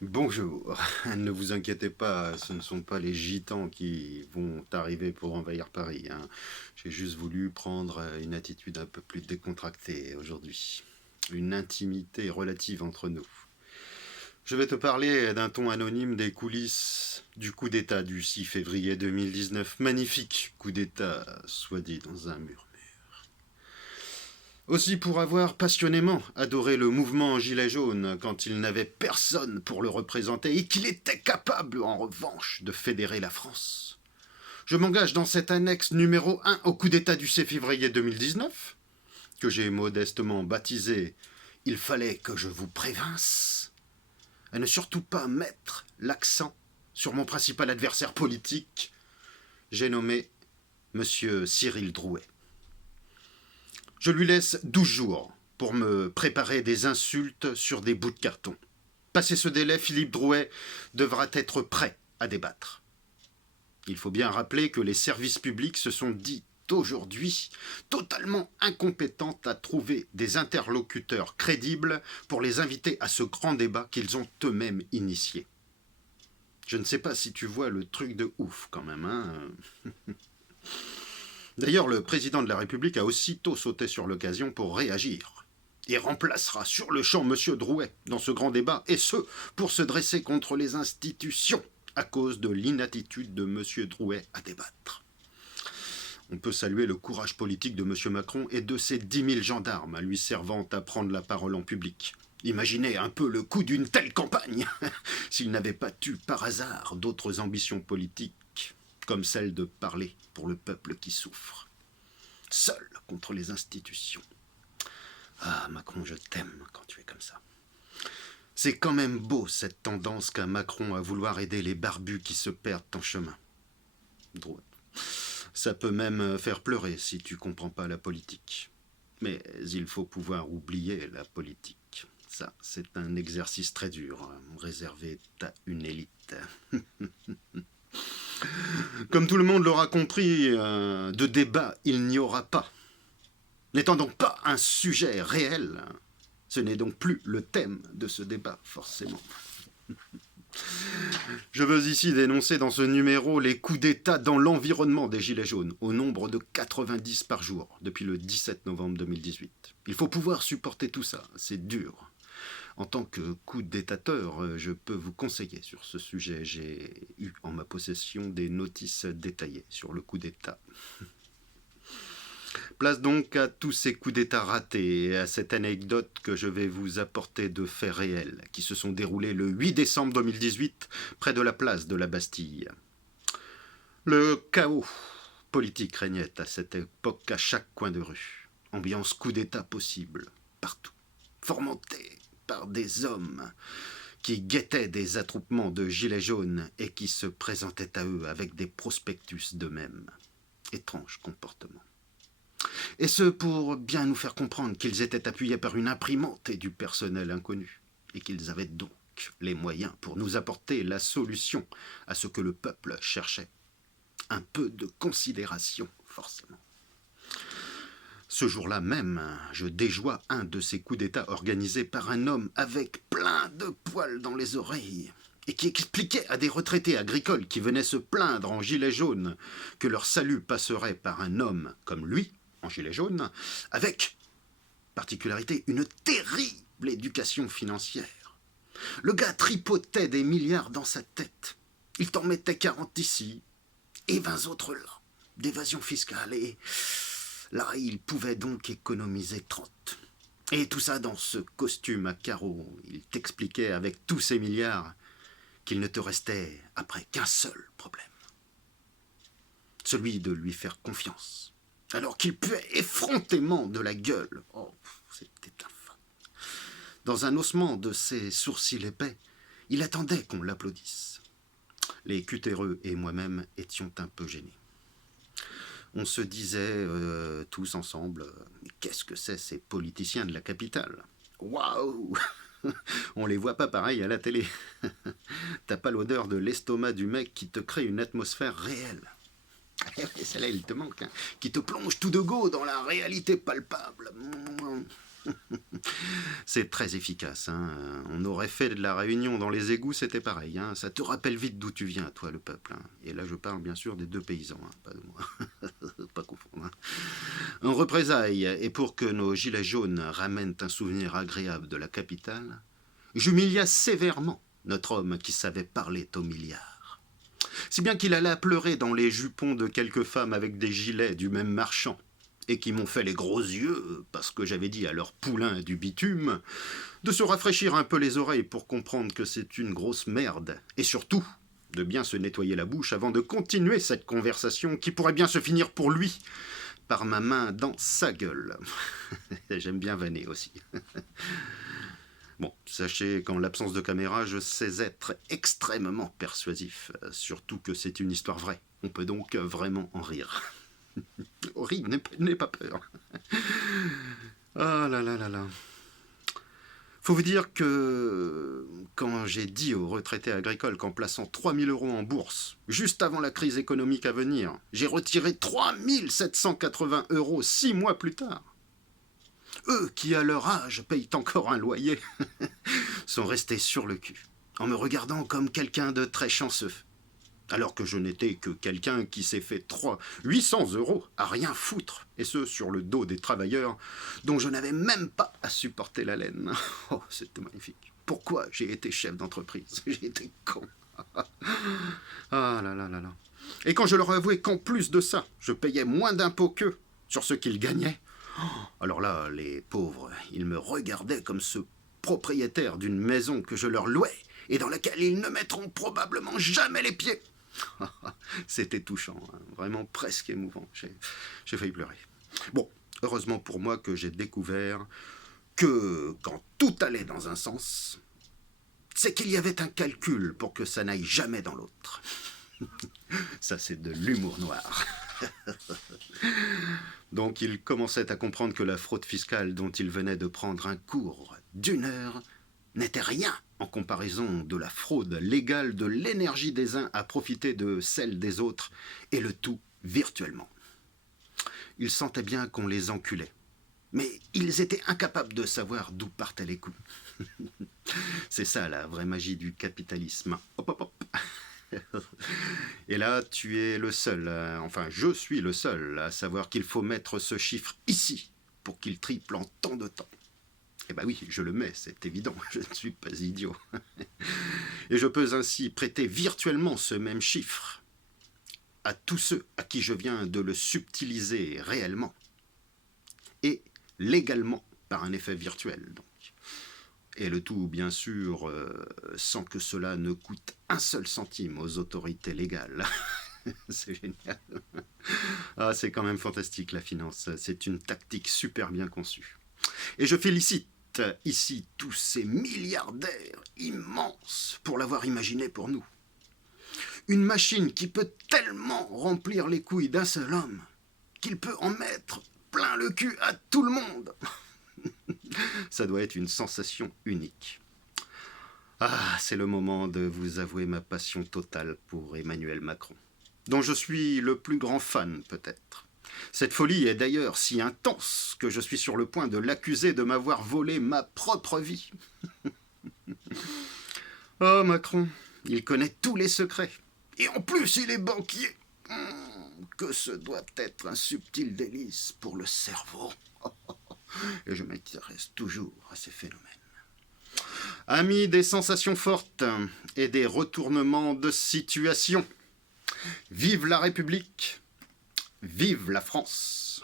Bonjour, ne vous inquiétez pas, ce ne sont pas les gitans qui vont arriver pour envahir Paris, hein. J'ai juste voulu prendre une attitude un peu plus décontractée aujourd'hui. Une intimité relative entre nous. Je vais te parler d'un ton anonyme des coulisses du coup d'État du 6 février 2019. Magnifique coup d'État, soit dit dans un mur. Aussi pour avoir passionnément adoré le mouvement Gilet jaune quand il n'avait personne pour le représenter et qu'il était capable, en revanche, de fédérer la France. Je m'engage dans cette annexe numéro 1 au coup d'État du 6 février 2019, que j'ai modestement baptisé « Il fallait que je vous prévince », à ne surtout pas mettre l'accent sur mon principal adversaire politique, j'ai nommé M. Cyril Drouet. Je lui laisse 12 jours pour me préparer des insultes sur des bouts de carton. Passé ce délai, Philippe Drouet devra être prêt à débattre. Il faut bien rappeler que les services publics se sont dit aujourd'hui totalement incompétents à trouver des interlocuteurs crédibles pour les inviter à ce grand débat qu'ils ont eux-mêmes initié. Je ne sais pas si tu vois le truc de ouf quand même, hein. D'ailleurs, le président de la République a aussitôt sauté sur l'occasion pour réagir. Il remplacera sur le champ M. Drouet dans ce grand débat, et ce, pour se dresser contre les institutions, à cause de l'inattitude de M. Drouet à débattre. On peut saluer le courage politique de M. Macron et de ses 10 000 gendarmes lui servant à prendre la parole en public. Imaginez un peu le coût d'une telle campagne s'il n'avait pas eu par hasard d'autres ambitions politiques, comme celle de parler pour le peuple qui souffre. Seul contre les institutions. Ah, Macron, je t'aime quand tu es comme ça. C'est quand même beau cette tendance qu'a Macron à vouloir aider les barbus qui se perdent en chemin. Drôle. Ça peut même faire pleurer si tu comprends pas la politique. Mais il faut pouvoir oublier la politique. Ça, c'est un exercice très dur, réservé à une élite. Comme tout le monde l'aura compris, de débat, il n'y aura pas. N'étant donc pas un sujet réel, ce n'est donc plus le thème de ce débat, forcément. Je veux ici dénoncer dans ce numéro les coups d'État dans l'environnement des Gilets jaunes, au nombre de 90 par jour, depuis le 17 novembre 2018. Il faut pouvoir supporter tout ça, c'est dur. En tant que coup d'étateur, je peux vous conseiller sur ce sujet. J'ai eu en ma possession des notices détaillées sur le coup d'État. Place donc à tous ces coups d'État ratés et à cette anecdote que je vais vous apporter de faits réels qui se sont déroulés le 8 décembre 2018 près de la place de la Bastille. Le chaos politique régnait à cette époque à chaque coin de rue. Ambiance coup d'État possible, partout. Fomenté par des hommes qui guettaient des attroupements de gilets jaunes et qui se présentaient à eux avec des prospectus d'eux-mêmes. Étrange comportement. Et ce pour bien nous faire comprendre qu'ils étaient appuyés par une imprimante et du personnel inconnu, et qu'ils avaient donc les moyens pour nous apporter la solution à ce que le peuple cherchait. Un peu de considération, forcément. Ce jour-là même, je déjoua un de ces coups d'État organisés par un homme avec plein de poils dans les oreilles et qui expliquait à des retraités agricoles qui venaient se plaindre en gilet jaune que leur salut passerait par un homme comme lui, en gilet jaune, avec, particularité, une terrible éducation financière. Le gars tripotait des milliards dans sa tête. Il t'en mettait 40 ici et 20 autres là, d'évasion fiscale, et là, il pouvait donc économiser 30. Et tout ça dans ce costume à carreaux. Il t'expliquait avec tous ces milliards qu'il ne te restait après qu'un seul problème. Celui de lui faire confiance. Alors qu'il puait effrontément de la gueule. Oh, c'était infâme. Dans un haussement de ses sourcils épais, il attendait qu'on l'applaudisse. Les cutéreux et moi-même étions un peu gênés. On se disait tous ensemble, mais qu'est-ce que c'est ces politiciens de la capitale? Waouh! On les voit pas pareil à la télé. T'as pas l'odeur de l'estomac du mec qui te crée une atmosphère réelle. Celle-là, il te manque, hein, qui te plonge tout de go dans la réalité palpable. C'est très efficace, hein. On aurait fait de la réunion dans les égouts, c'était pareil, hein. Ça te rappelle vite d'où tu viens, toi, le peuple, hein. Et là, je parle bien sûr des deux paysans, hein, pas de moi. Pas confondre, hein. En représailles, et pour que nos gilets jaunes ramènent un souvenir agréable de la capitale, j'humilia sévèrement notre homme qui savait parler au milliard. Si bien qu'il alla pleurer dans les jupons de quelques femmes avec des gilets du même marchand, et qui m'ont fait les gros yeux, parce que j'avais dit à leur poulain du bitume, de se rafraîchir un peu les oreilles pour comprendre que c'est une grosse merde, et surtout, de bien se nettoyer la bouche avant de continuer cette conversation qui pourrait bien se finir pour lui, par ma main dans sa gueule. J'aime bien vanner aussi. Bon, sachez qu'en l'absence de caméra, je sais être extrêmement persuasif, surtout que c'est une histoire vraie. On peut donc vraiment en rire. Ris, n'aie pas peur. Ah là là là là. Faut vous dire que quand j'ai dit aux retraités agricoles qu'en plaçant 3 000 € en bourse, juste avant la crise économique à venir, j'ai retiré 3 780 € 6 mois plus tard, eux qui à leur âge payent encore un loyer, sont restés sur le cul, en me regardant comme quelqu'un de très chanceux. Alors que je n'étais que quelqu'un qui s'est fait 800 € à rien foutre, et ce sur le dos des travailleurs dont je n'avais même pas à supporter la laine. Oh, c'était magnifique. Pourquoi j'ai été chef d'entreprise? J'ai été con. Ah là là là là. Et quand je leur avouais qu'en plus de ça, je payais moins d'impôts qu'eux sur ce qu'ils gagnaient, alors là, les pauvres, ils me regardaient comme ce propriétaire d'une maison que je leur louais et dans laquelle ils ne mettront probablement jamais les pieds. C'était touchant, hein, vraiment presque émouvant. J'ai failli pleurer. Bon, heureusement pour moi que j'ai découvert que quand tout allait dans un sens, c'est qu'il y avait un calcul pour que ça n'aille jamais dans l'autre. Ça, c'est de l'humour noir. Donc il commençait à comprendre que la fraude fiscale dont il venait de prendre un cours d'1 heure n'était rien en comparaison de la fraude légale de l'énergie des uns à profiter de celle des autres, et le tout virtuellement. Ils sentaient bien qu'on les enculait, mais ils étaient incapables de savoir d'où partaient les coups. C'est ça la vraie magie du capitalisme. Hop, hop, hop. Et là, tu es le seul, enfin je suis le seul à savoir qu'il faut mettre ce chiffre ici pour qu'il triple en tant de temps. Eh bien oui, je le mets, c'est évident, je ne suis pas idiot. Et je peux ainsi prêter virtuellement ce même chiffre à tous ceux à qui je viens de le subtiliser réellement. Et légalement, par un effet virtuel, donc. Et le tout, bien sûr, sans que cela ne coûte un seul centime aux autorités légales. C'est génial. Ah, c'est quand même fantastique, la finance. C'est une tactique super bien conçue. Et je félicite ici tous ces milliardaires immenses pour l'avoir imaginé pour nous. Une machine qui peut tellement remplir les couilles d'un seul homme qu'il peut en mettre plein le cul à tout le monde. Ça doit être une sensation unique. Ah, c'est le moment de vous avouer ma passion totale pour Emmanuel Macron, dont je suis le plus grand fan peut-être. Cette folie est d'ailleurs si intense que je suis sur le point de l'accuser de m'avoir volé ma propre vie. Oh, Macron, il connaît tous les secrets. Et en plus, il est banquier. Que ce doit être un subtil délice pour le cerveau. Et je m'intéresse toujours à ces phénomènes. Amis des sensations fortes et des retournements de situation, vive la République, vive la France.